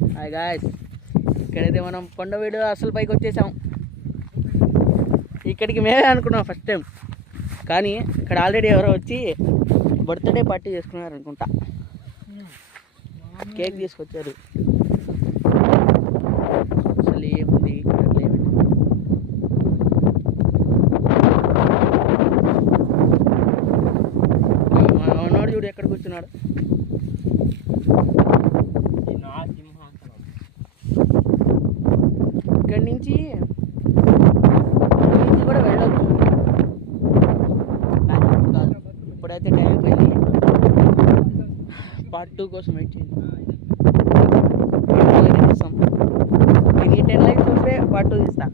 Hi guys, ఇక్కడైతే మనం కొండవీడు అసలు పైకి వచ్చేసాం. ఇక్కడికి మేమే అనుకున్నాం ఫస్ట్ టైం, కానీ ఇక్కడ ఆల్రెడీ ఎవరో వచ్చి బర్త్డే పార్టీ చేసుకున్నారు అనుకుంటా. కేక్ తీసుకొచ్చారు. అసలు ఏముంది ఇక్కడ మనోడు చూడు ఎక్కడ కూర్చున్నాడు. ఇక్కడి నుంచి కూడా వెళ్ళొచ్చు, కానీ ఇప్పుడు కాదు. ఇప్పుడైతే టైం అయిపోయింది. పార్ట్ 2 కోసం వెయిట్ చేయండి. దీన్ని 10 లైక్స్ వస్తే పార్ట్ 2 తీస్తా.